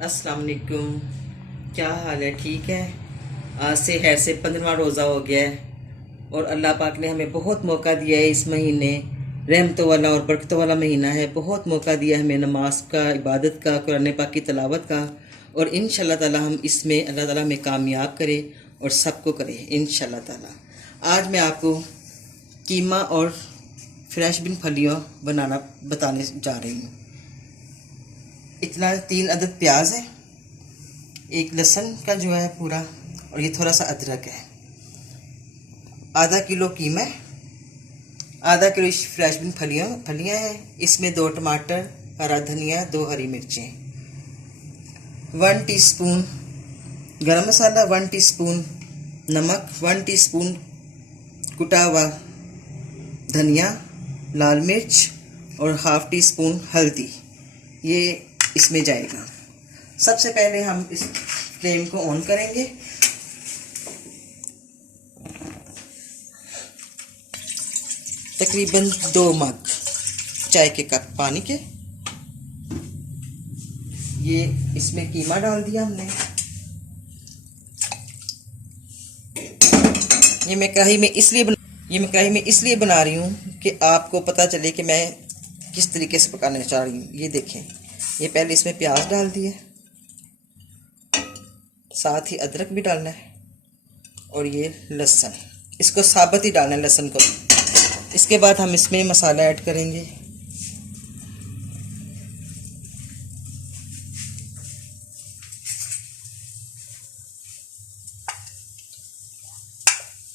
अस्सलाम वालेकुम। क्या हाल है? ठीक है। आज से है से 15वां रोज़ा हो गया है और अल्लाह पाक ने हमें बहुत मौका दिया है। इस महीने रहमतों वाला और बरकतों वाला महीना है। बहुत मौका दिया है हमें नमाज का, इबादत का, कुरान पाक की तिलावत का। और इंशाल्लाह ताला हम इसमें अल्लाह ताला हमें कामयाब करे और सबको करे इंशाल्लाह ताला। आज मैं आपको कीमा और फ्रेश बिन फलियाँ बनाना बताने जा रही हूँ। इतना 3 अदद प्याज है, एक लहसुन का जो है पूरा, और ये थोड़ा सा अदरक है। आधा किलो कीमा है, आधा किलो फ्रेश बिन फलियाँ हैं। इसमें 2 टमाटर, हरा धनिया, 2 हरी मिर्चें, 1 टीस्पून गरम मसाला, 1 टीस्पून नमक, 1 टीस्पून कुटा हुआ धनिया, लाल मिर्च और हाफ टी स्पून हल्दी। ये इसमें जाएगा। सबसे पहले हम इस फ्लेम को ऑन करेंगे। तकरीबन 2 मग चाय के कप पानी के। ये इसमें कीमा डाल दिया हमने। ये मैं कढ़ाई में इसलिए बना रही हूँ कि आपको पता चले कि मैं किस तरीके से पकाना चाह रही हूँ। ये देखें, ये पहले इसमें प्याज डाल दिए, साथ ही अदरक भी डालना है और ये लहसुन, इसको साबुत ही डालना है लहसुन को। इसके बाद हम इसमें मसाला ऐड करेंगे।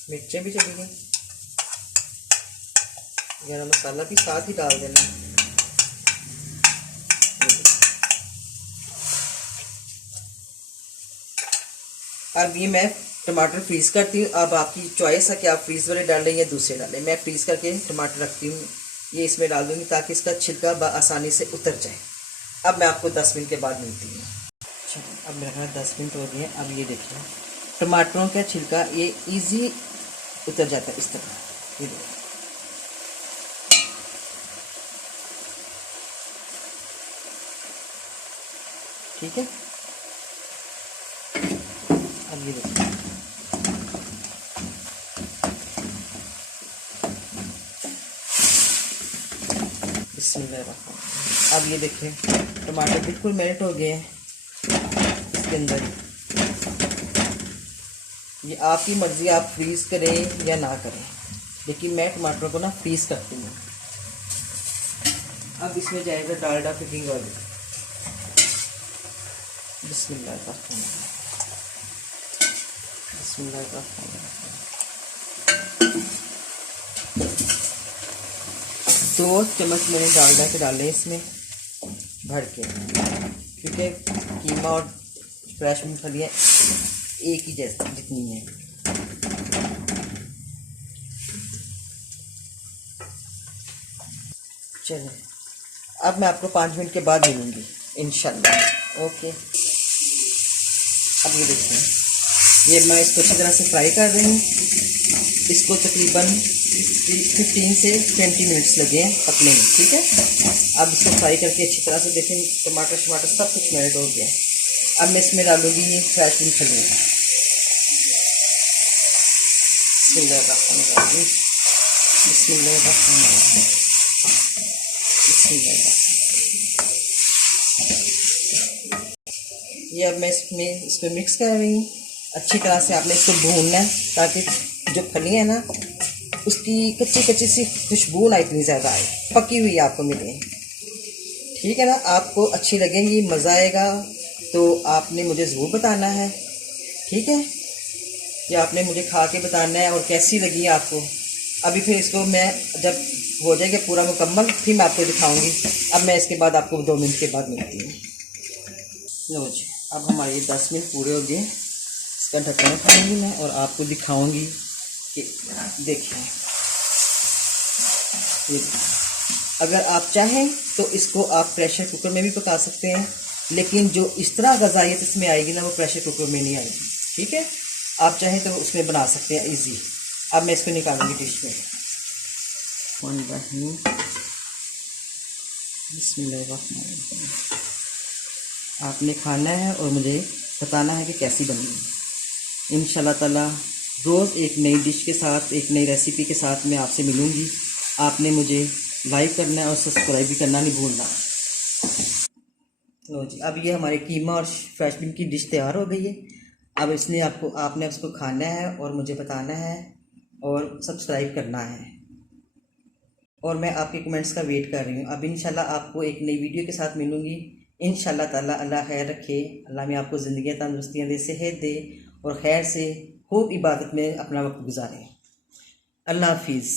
मिर्चें भी चली गई, गरम मसाला भी साथ ही डाल देना। अब ये मैं टमाटर फ्रीज़ करती हूँ। अब आपकी चॉइस है कि आप फ्रीज़ वाले डालें या दूसरे डालें। मैं फ्रीज़ करके टमाटर रखती हूँ, ये इसमें डाल दूँगी ताकि इसका छिलका आसानी से उतर जाए। अब मैं आपको 10 मिनट के बाद मिलती हूँ। चलो, अब मेरा 10 मिनट हो गए। अब ये देखिए टमाटरों का छिलका ये इजी उतर जाता है इस तरह। ये देखिए, ठीक है। अब ये देखिए, बिस्मिल्लाह। अब ये देखिए टमाटर बिल्कुल मेल्ट हो गए हैं इसके अंदर। ये आपकी मर्ज़ी, आप फ्रीज़ करें या ना करें, लेकिन मैं टमाटर को ना फ्रीज़ करती हूँ। अब इसमें जाएगा डालडा कुकिंग ऑयल। बिस्मिल्लाह बिस्मिल्लाह। 2 चम्मच मैंने डालडा के डाले इसमें भर के, क्योंकि कीमा और फ्रेश मूंगफलियाँ एक ही जैसी जितनी है। चलिए, अब मैं आपको 5 मिनट के बाद मिलूँगी इंशाल्लाह। ओके। अब ये देखिए, ये मैं इसको अच्छी तरह से फ्राई कर रही हूँ। इसको तकरीबन 15 से 20 मिनट्स लगे हैं पकने में, ठीक है। अब इसको फ्राई करके अच्छी तरह से देखें टमाटर शमाटर सब कुछ मेल्ट हो गया। अब मैं इसमें डालूँगी ये फ्रेश मूंगफली। ये अब मैं इसको मिक्स कर रही हूँ। अच्छी तरह से आपने इसको भूनना है ताकि जो फलियाँ है ना उसकी कच्ची कच्ची सी खुशबू ना इतनी ज़्यादा आए, पकी हुई आपको मिले, ठीक है ना। आपको अच्छी लगेंगी, मज़ा आएगा। तो आपने मुझे ज़रूर बताना है, ठीक है, या आपने मुझे खा के बताना है और कैसी लगी आपको। अभी फिर इसको मैं जब हो जाएगा पूरा मुकम्मल फिर मैं आपको दिखाऊंगी। अब मैं इसके बाद आपको 2 मिनट के बाद मिलती हूँ। लो जी, अब हमारे ये 10 मिनट पूरे हो गए। इसका ढक्कन उठाऊंगी मैं और आपको दिखाऊंगी कि देखिए ये। अगर आप चाहें तो इसको आप प्रेशर कुकर में भी पका सकते हैं, लेकिन जो इस तरह ग़ज़ाइयत इसमें आएगी ना वो प्रेशर कुकर में नहीं आएगी, ठीक है। आप चाहें तो उसमें बना सकते हैं इजी। अब मैं इसको निकालूंगी डिश में। बिस्मिल्लाह। आपने खाना है और मुझे बताना है कि कैसी बनी है। इंशाल्लाह ताला रोज़ एक नई डिश के साथ, एक नई रेसिपी के साथ मैं आपसे मिलूँगी। आपने मुझे लाइक करना है और सब्सक्राइब भी करना नहीं भूलना। लो जी, अब ये हमारे कीमा और फ्रेश बीन की डिश तैयार हो गई है। अब इसने आपने उसको खाना है और मुझे बताना है और सब्सक्राइब करना है, और मैं आपके कमेंट्स का वेट कर रही हूँ। अब इंशाल्लाह आपको एक नई वीडियो के साथ मिलूँगी इंशाल्लाह ताला। अल्लाह खैर रखे, अल्लाह में आपको ज़िंदगी तंदुरुस्तियाँ दे, सेहत दे और खैर से खूब इबादत में अपना वक्त गुजारें। अल्लाह हाफिज़।